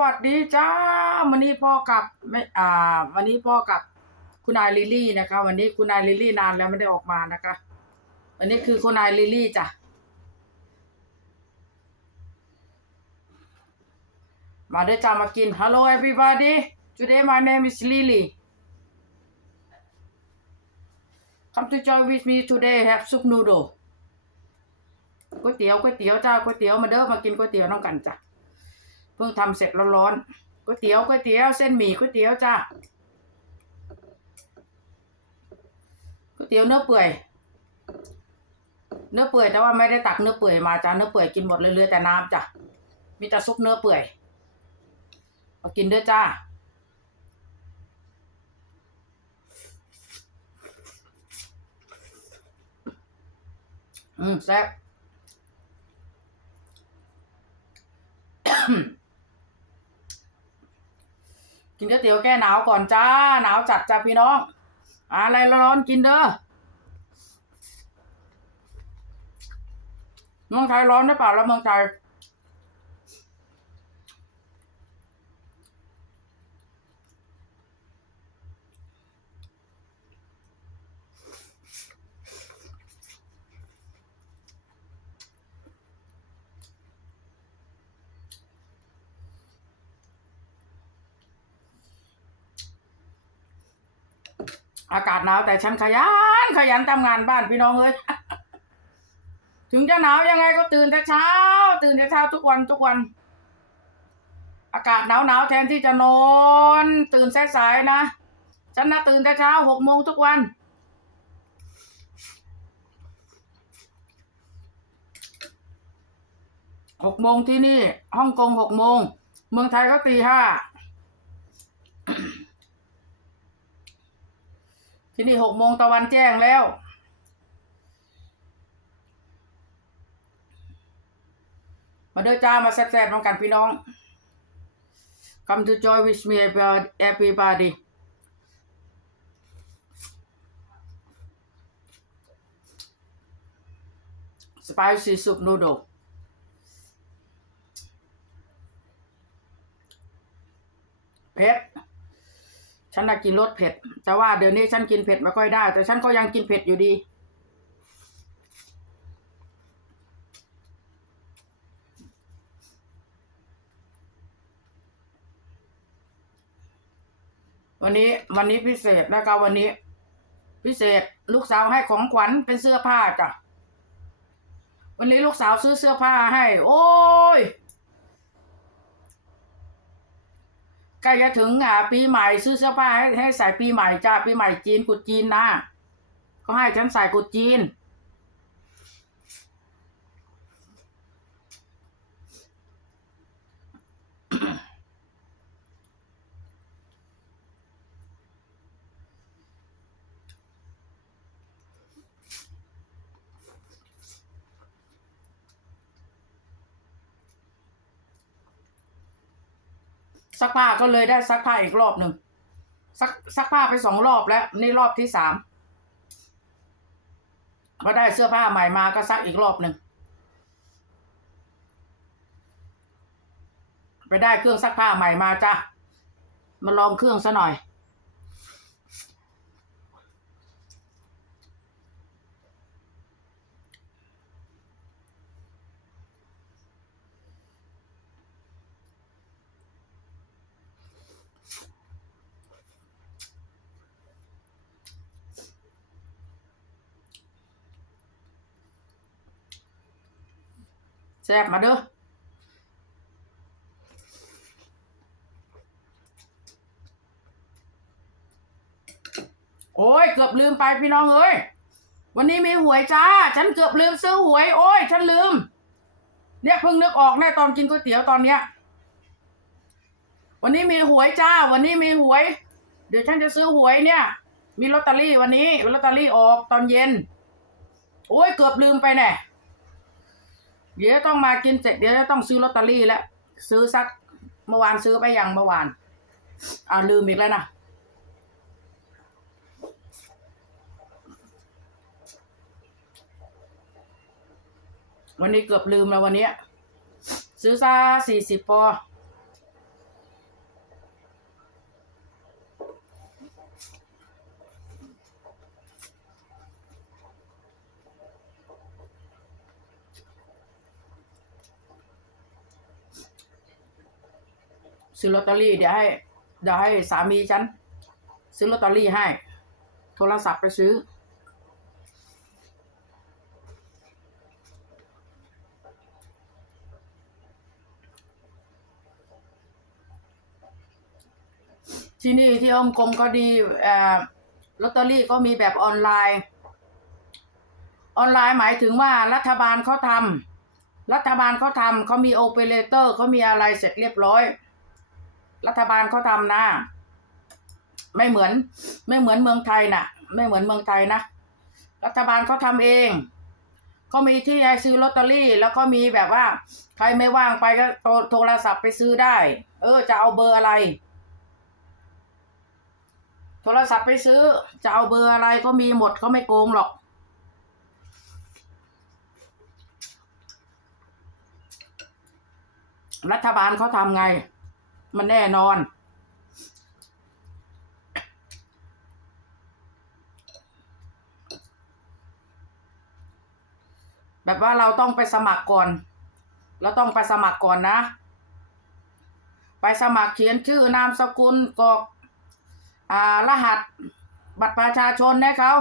วัสดีจ้าวันนี้พ่อกับไม่อ่า วันนี้พ่อกับคุณนายลิลี่นะคะ วันนี้คุณนายลิลี่นานแล้วไม่ได้ออกมานะคะวันนี้คือคุณนายลิลี่จ้ะมาเด้อจ้ามากิน Hello everybody today my name is Lily come to join with me today have soup noodle ก๋วยเตี๋ยวก๋วยเตี๋ยวจ้าก๋วยเตี๋ยวมาเด้อมากินก๋วยเตี๋ยวน้องกันจ้ะ พิ่งทำเสร็จร้อนๆก๋วยเตี๋ยวก๋วยเตี๋ยวเส้นหมี่ก๋วยเตี๋ยวจ้าก๋วยเตี๋ยวเนื้อเปื่อย เนื้อเปื่อยแต่ว่าไม่ได้ตักเนื้อเปื่อยมาจ้าเนื้อเปื่อยกินหมดเลยเหลือแต่น้ำจ้ะมีแต่ซุปเนื้อเปื่อยมากินด้อจ้าอืมแซ่บ กินก๋วยเตี๋ยวแก้หนาวก่อนจ้า หนาวจัดจ้าพี่น้อง อะไรร้อนๆกินเด้อเมืองไทยร้อนหรือเปล่าแล้วเมืองไทย อากาศหนาวแต่ฉันขยันขยันทำงานบ้านพี่น้องเอ้ยถึงจะหนาวยังไงก็ตื่นแต่เช้า ตื่นแต่เช้าทุกวันทุกวัน อากาศหนาวหนาวแทนที่จะนอน ตื่นสายๆนะฉันนะตื่นแต่เช้าหกโมงทุกวัน หกโมงที่นี่ฮ่องกงหกโมง เมืองไทยก็ตีห้า ที่นี่หกโมงตะวันแจ้งแล้ว มาเด้อจ้ามาแซ่บๆน้องกันพี่น้อง Come to join with me everybody spicy soup noodle เผ็ด ฉันน่ะกินรสเผ็ด แต่ว่าเดี๋ยวนี้ฉันกินเผ็ดไม่ค่อยได้ แต่ฉันก็ยังกินเผ็ดอยู่ดี วันนี้วันนี้พิเศษนะครับวันนี้ พิเศษลูกสาวให้ของขวัญเป็นเสื้อผ้าจ้ะวันนี้ลูกสาวซื้อเสื้อผ้าให้ โอ้ย ใกล้จะถึงอ่าปีใหม่ซื้อเสื้อผ้าให้ให้ใส่ปีใหม่จ้าปีใหม่จีนกุดจีนนะก็ให้ฉันใส่กุดจีน ซักผ้าก็เลยได้ซักผ้าอีกรอบหนึ่งซักซักผ้าไปสองรอบแล้ว นี่รอบที่สามก็ได้เสื้อผ้าใหม่มาก็ซักอีกรอบหนึ่งไปได้เครื่องซักผ้าใหม่มาจ้ะมาลองเครื่องซะหน่อย แซ่บมาเด้อโอ้ยเกือบลืมไปพี่น้องเอ้ยวันนี้มีหวยจ้า ฉันเกือบลืมซื้อหวย โอ้ย ฉันลืม เนี่ยเพิ่งนึกออกแน่ตอนกินก๋วยเตี๋ยวตอนเนี้ย วันนี้มีหวยจ้า วันนี้มีหวย เดี๋ยวฉันจะซื้อหวยเนี่ย มีลอตเตอรี่วันนี้ลอตเตอรี่ออกตอนเย็น โอ้ยเกือบลืมไปแน่ เดี๋ยวต้องมากินเสร็จเดี๋ยวจะต้องซื้อลอตเตอรี่แล้ว ซื้อสักเมื่อวานซื้อไปยังเมื่อวาน อ่าลืมอีกแล้วนะวันนี้เกือบลืมแล้ววันนี้ ซื้อซะสี่สิบพอ ซื้อลอตเตอรี่เดี๋ยวให้เดี๋ยวให้สามีฉัน ซื้อลอตเตอรี่ให้ โทรศัพท์ไปซื้อ ที่นี่ที่องกงก็ดีลอตเตอรี่ก็มีแบบออนไลน์ ออนไลน์หมายถึงว่ารัฐบาลเขาทำรัฐบาลเขาทำเขามีโอเปอเรเตอร์เขามีอะไรเสร็จเรียบร้อย รัฐบาลเขาทำนะ ไม่เหมือน ไม่เหมือนเมืองไทยน่ะไม่เหมือนเมืองไทยนะรัฐบาลเขาทำเองเขามีที่ให้ซื้อลอตเตอรี่ แล้วก็มีแบบว่า ใครไม่ว่างไปก็โทรโทรศัพท์ไปซื้อได้ เออ จะเอาเบอร์อะไร โทรศัพท์ไปซื้อ จะเอาเบอร์อะไรก็มีหมดเขาไม่โกงหรอกรัฐบาลเขาทำไง มันแน่นอนแบบว่าเราต้องไปสมัครก่อน เราต้องไปสมัครก่อนนะ ไปสมัครเขียนชื่อนามสกุลกรอกอ่ารหัสบัตรประชาชนให้เขา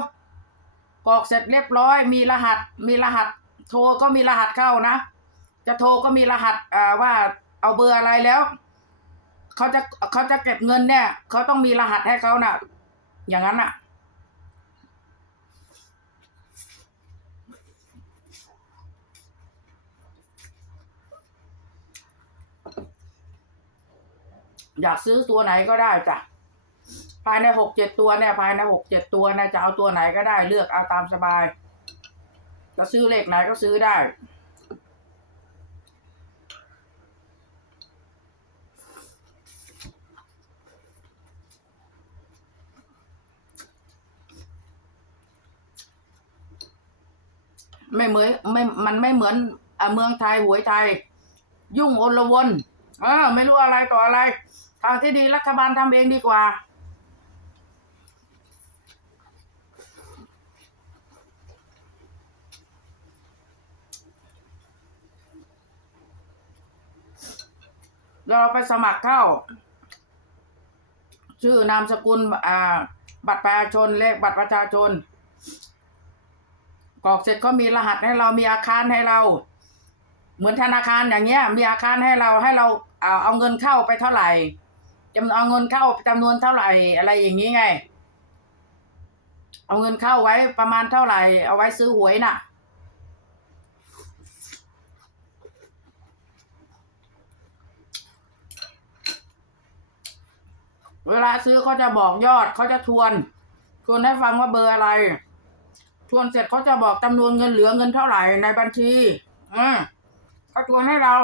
กรอกเสร็จเรียบร้อย มีรหัส มีรหัส โทรก็มีรหัสเข้านะ จะโทรก็มีรหัสอ่าว่าเอาเบอร์อะไรแล้ว เขาจะเขาจะเก็บเงินเนี่ยเขาต้องมีรหัสให้เขาน่ะ อย่างนั้นน่ะ อยากซื้อตัวไหนก็ได้จ้ะภายในหกเจ็ดตัวเนี่ยภายในหกเจ็ดตัวนี่ยจะเอาตัวไหนก็ได้เลือกเอาตามสบายจะซื้อเลขไหนก็ซื้อได้ ไม่เหมือนไม่มันไม่เหมือนอะเมืองไทยหวยไทย ยุ่งโอลวนเออไม่รู้อะไรต่ออะไร ทางที่ดีรัฐบาลทำเองดีกว่าเราไปสมัครเข้า ชื่อนามสกุลอ่า บัตรประชาชนเลขบัตรประชาชน กรอกเสร็จก็มีรหัสให้เรามีอาคารให้เรา เหมือนธนาคารอย่างเงี้ย มีอาคารให้เราให้เราเอาเอาเงินเข้าไปเท่าไหร่จำเอาเงินเข้าจำนวนเท่าไหร่ อะไรอย่างนี้ไง เอาเงินเข้าไว้ประมาณเท่าไหร่ เอาไว้ซื้อหวยน่ะเวลาซื้อเขาจะบอกยอดเขาจะทวน ทวนให้ฟังว่าเบอร์อะไร ทวนเสร็จเขาจะบอกจำนวนเงินเหลือเงินเท่าไหร่ในบัญชี อืมเขาทวนให้เรา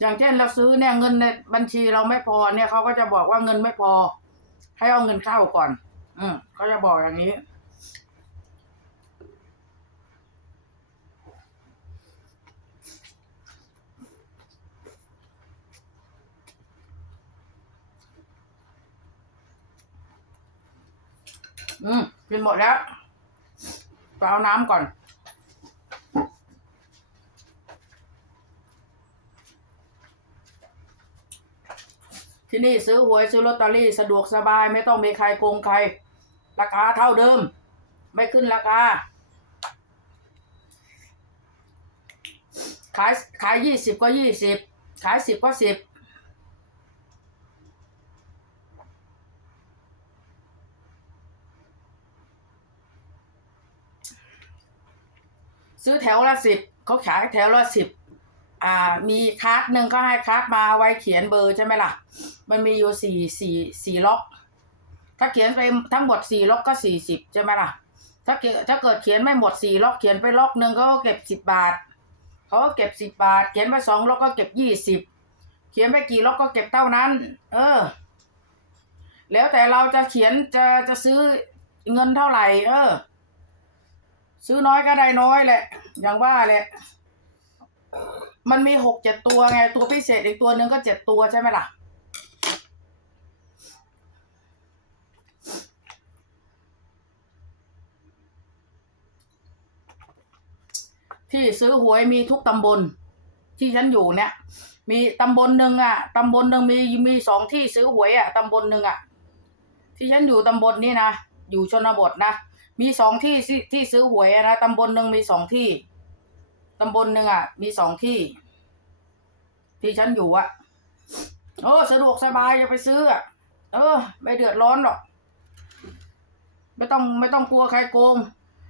อย่างเช่นเราซื้อเนี่ยเงินในบัญชีเราไม่พอเนี่ยเขาก็จะบอกว่าเงินไม่พอ ให้เอาเงินเข้าก่อน อืมเขาจะบอกอย่างนี้ อืมกินหมดแล้วไปเอาน้ำก่อน ที่นี่ซื้อหวยซื้อลอตเตอรี่สะดวกสบายไม่ต้องมีใครโกงใคร ราคาเท่าเดิม ไม่ขึ้นราคา ขายขายยี่สิบก็ยี่สิบขายสิบก็สิบซื้อแถวละสิบเขาขายแถวละสิบ อ่ามีคัสหนึ่งก็ให้คัสมาไว้เขียนเบอร์ใช่ไหมล่ะ มันมีอยู่สี่สี่สี่ล็อก ถ้าเขียนไปทั้งหมดสี่ล็อกก็สี่สิบใช่ไหมล่ะ ถ้าเกิดถ้าเกิดเขียนไม่หมดสี่ล็อกเขียนไปล็อกหนึ่งก็เก็บสิบบาทเขาก็เก็บสิบบาท เขียนไปสองล็อกก็เก็บยี่สิบเขียนไปกี่ล็อกก็เก็บเท่านั้น เออ แล้วแต่เราจะเขียนจะจะซื้อเงินเท่าไหร่ เออ ซื้อน้อยก็ได้น้อยแหละ อย่างว่าแหละ มันมีหกเจ็ดตัวไงตัวพิเศษอีกตัวหนึ่งก็เจ็ดตัวใช่ไหมล่ะ ที่ซื้อหวยมีทุกตำบล ที่ฉันอยู่เนี่ย มีตำบลหนึ่งอะตำบลหนึ่งมีมีสองที่ซื้อหวยอะตำบลหนึ่งอะ ที่ฉันอยู่ตำบลนี้นะอยู่ชนบทนะมีสองที่ที่ซื้อหวยนะตำบลหนึ่งมีสองที่ ตำบลหนึ่งอะ มีสองที่ ที่ฉันอยู่อะโอ้สะดวกสบายจะไปซื้ออะเออ ไม่เดือดร้อนหรอก ไม่ต้องไม่ต้องกลัวใครโกง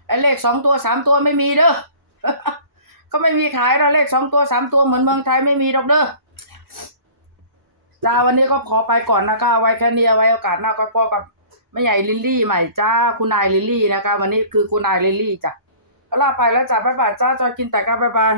ไอ้เลขสองตัวสามตัวไม่มีเด้อก็ไม่มีขายแล้วเลขสองตัวสามตัวเหมือนเมืองไทยไม่มีดอกเด้อจ้าวันนี้ก็ขอไปก่อนนะคะไว้แค่นี้ไว้โอกาสหน้าก็พ่อกับแม่ใหญ่ลิลลี่ใหม่จ้าคุณนายลิลลี่นะคะ วันนี้คือคุณนายลิลลี่จ้ะ ลาไปแล้วจ้าบ๊ายบายจ้าจอยกินแต่กาบ๊ายบาย